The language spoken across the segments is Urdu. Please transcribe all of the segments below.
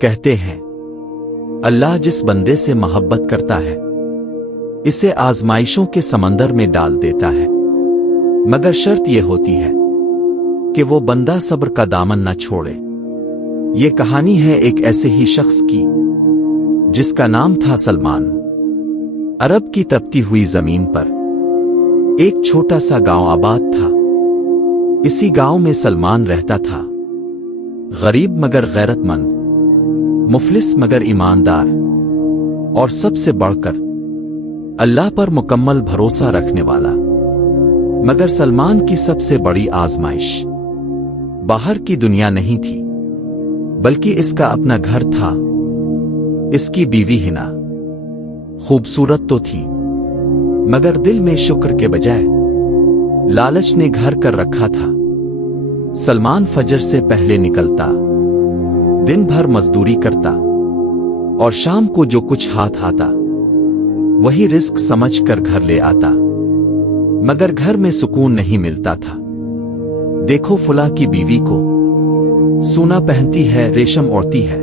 کہتے ہیں اللہ جس بندے سے محبت کرتا ہے اسے آزمائشوں کے سمندر میں ڈال دیتا ہے، مگر شرط یہ ہوتی ہے کہ وہ بندہ صبر کا دامن نہ چھوڑے۔ یہ کہانی ہے ایک ایسے ہی شخص کی جس کا نام تھا سلمان۔ عرب کی تپتی ہوئی زمین پر ایک چھوٹا سا گاؤں آباد تھا۔ اسی گاؤں میں سلمان رہتا تھا، غریب مگر غیرت مند، مفلس مگر ایماندار، اور سب سے بڑھ کر اللہ پر مکمل بھروسہ رکھنے والا۔ مگر سلمان کی سب سے بڑی آزمائش باہر کی دنیا نہیں تھی، بلکہ اس کا اپنا گھر تھا۔ اس کی بیوی ہنا خوبصورت تو تھی، مگر دل میں شکر کے بجائے لالچ نے گھر کر رکھا تھا۔ سلمان فجر سے پہلے نکلتا، دن بھر مزدوری کرتا، اور شام کو جو کچھ ہاتھ آتا وہی رزق سمجھ کر گھر لے آتا، مگر گھر میں سکون نہیں ملتا تھا۔ دیکھو فلاں کی بیوی کو، سونا پہنتی ہے، ریشم اوڑھتی ہے،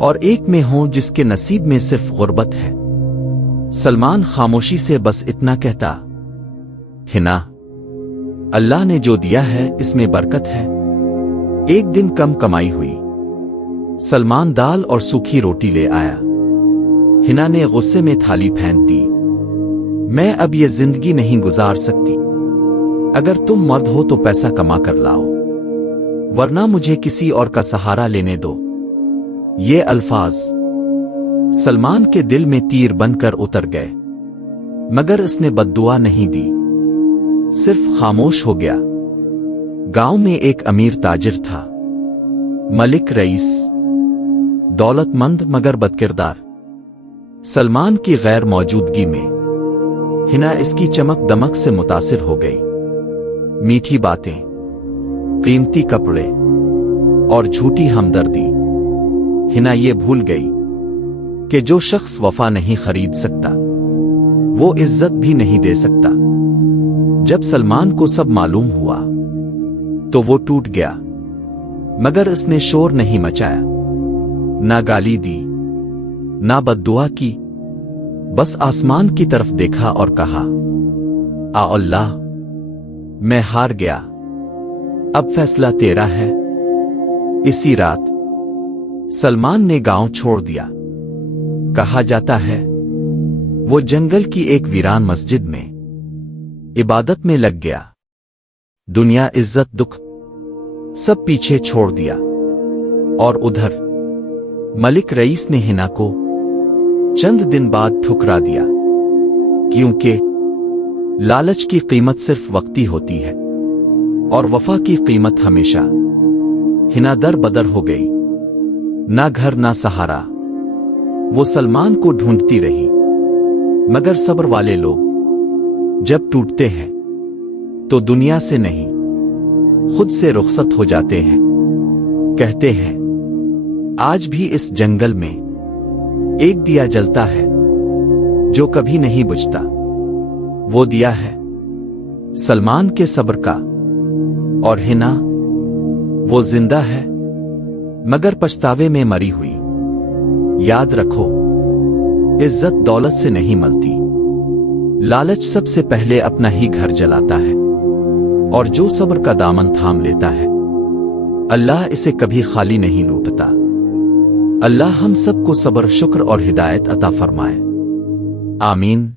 اور ایک میں ہوں جس کے نصیب میں صرف غربت ہے۔ سلمان خاموشی سے بس اتنا کہتا، ہنا اللہ نے جو دیا ہے اس میں برکت ہے۔ ایک دن کم کمائی ہوئی، سلمان دال اور سوکھی روٹی لے آیا۔ ہنا نے غصے میں تھالی پھینک دی، میں اب یہ زندگی نہیں گزار سکتی، اگر تم مرد ہو تو پیسہ کما کر لاؤ، ورنہ مجھے کسی اور کا سہارا لینے دو۔ یہ الفاظ سلمان کے دل میں تیر بن کر اتر گئے، مگر اس نے بد دعا نہیں دی، صرف خاموش ہو گیا۔ گاؤں میں ایک امیر تاجر تھا، ملک رئیس، دولت مند مگر بدکردار۔ سلمان کی غیر موجودگی میں ہنا اس کی چمک دمک سے متاثر ہو گئی۔ میٹھی باتیں، قیمتی کپڑے اور جھوٹی ہمدردی۔ ہنا یہ بھول گئی کہ جو شخص وفا نہیں خرید سکتا وہ عزت بھی نہیں دے سکتا۔ جب سلمان کو سب معلوم ہوا تو وہ ٹوٹ گیا، مگر اس نے شور نہیں مچایا، نہ گالی دی، نہ بد دعا کی، بس آسمان کی طرف دیکھا اور کہا، آ اللہ میں ہار گیا، اب فیصلہ تیرا ہے۔ اسی رات سلمان نے گاؤں چھوڑ دیا۔ کہا جاتا ہے وہ جنگل کی ایک ویران مسجد میں عبادت میں لگ گیا۔ دنیا، عزت، دکھ سب پیچھے چھوڑ دیا، اور ادھر ملک رئیس نے ہنا کو چند دن بعد ٹھکرا دیا، کیونکہ لالچ کی قیمت صرف وقتی ہوتی ہے اور وفا کی قیمت ہمیشہ۔ ہنا در بدر ہو گئی، نہ گھر نہ سہارا۔ وہ سلمان کو ڈھونڈتی رہی، مگر صبر والے لوگ جب ٹوٹتے ہیں تو دنیا سے نہیں خود سے رخصت ہو جاتے ہیں۔ کہتے ہیں آج بھی اس جنگل میں ایک دیا جلتا ہے جو کبھی نہیں بجھتا، وہ دیا ہے سلمان کے صبر کا، اور ہنا وہ زندہ ہے مگر پچھتاوے میں مری ہوئی۔ یاد رکھو، عزت دولت سے نہیں ملتی، لالچ سب سے پہلے اپنا ہی گھر جلاتا ہے، اور جو صبر کا دامن تھام لیتا ہے اللہ اسے کبھی خالی نہیں لوٹتا۔ اللہ ہم سب کو صبر، شکر اور ہدایت عطا فرمائے، آمین۔